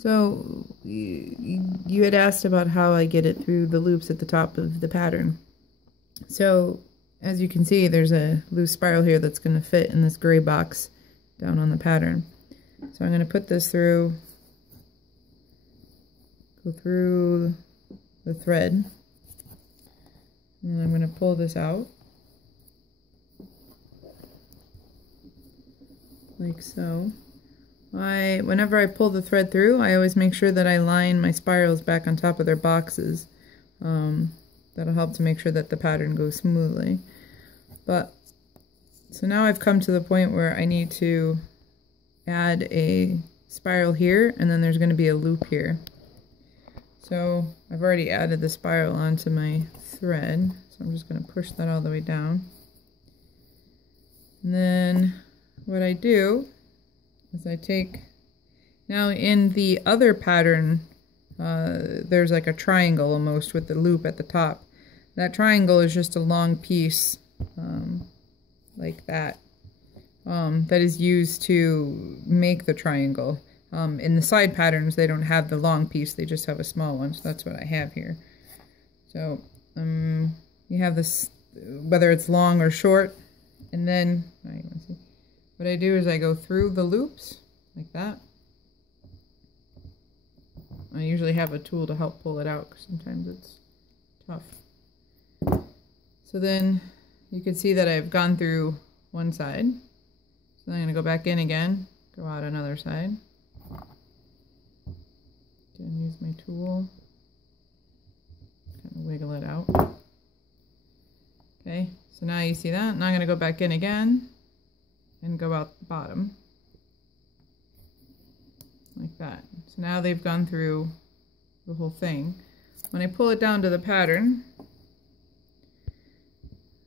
So you had asked about how I get it through the loops at the top of the pattern. So as you can see, there's a loose spiral here that's going to fit in this gray box down on the pattern. So I'm going to put this through, go through the thread, and I'm going to pull this out like so. Whenever I pull the thread through, I always make sure that I line my spirals back on top of their boxes. That'll help to make sure that the pattern goes smoothly. So now I've come to the point where I need to add a spiral here, and then there's going to be a loop here. So I've already added the spiral onto my thread, so I'm just going to push that all the way down. And then what I do is I take, now in the other pattern, there's like a triangle almost with the loop at the top. That triangle is just a long piece like that, that is used to make the triangle. In the side patterns, they don't have the long piece, they just have a small one, so that's what I have here. So you have this, whether it's long or short, and then, what I do is I go through the loops, like that. I usually have a tool to help pull it out, because sometimes it's tough. So then you can see that I've gone through one side. So I'm going to go back in again, go out another side. Again, use my tool, kind of wiggle it out. Okay, so now you see that. Now I'm going to go back in again and go out the bottom like that. So now they've gone through the whole thing. When I pull it down to the pattern,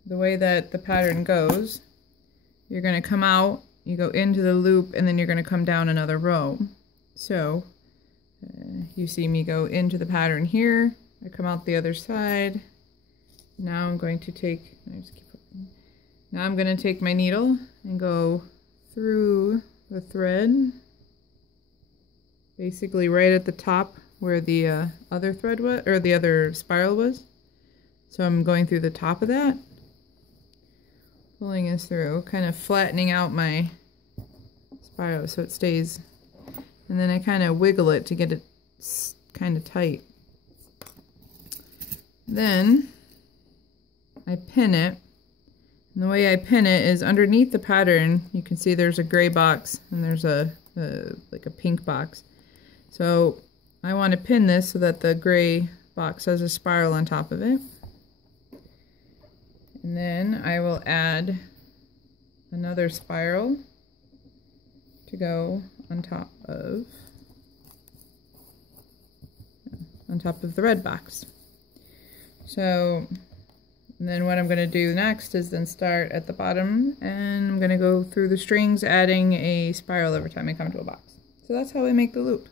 the way that the pattern goes, you're going to come out, you go into the loop, and then you're going to come down another row. So you see me go into the pattern here, I come out the other side. Now I'm going to take, now I'm going to take my needle and go through the thread, basically right at the top where the other thread was, or the other spiral was. So I'm going through the top of that, pulling this through, kind of flattening out my spiral so it stays, and then I kind of wiggle it to get it kind of tight. Then I pin it. And the way I pin it is underneath the pattern, you can see there's a gray box and there's like a pink box. So I want to pin this so that the gray box has a spiral on top of it. And then I will add another spiral to go on top of the red box. So and then what I'm going to do next is then start at the bottom, and I'm going to go through the strings, adding a spiral every time I come to a box. So that's how I make the loop.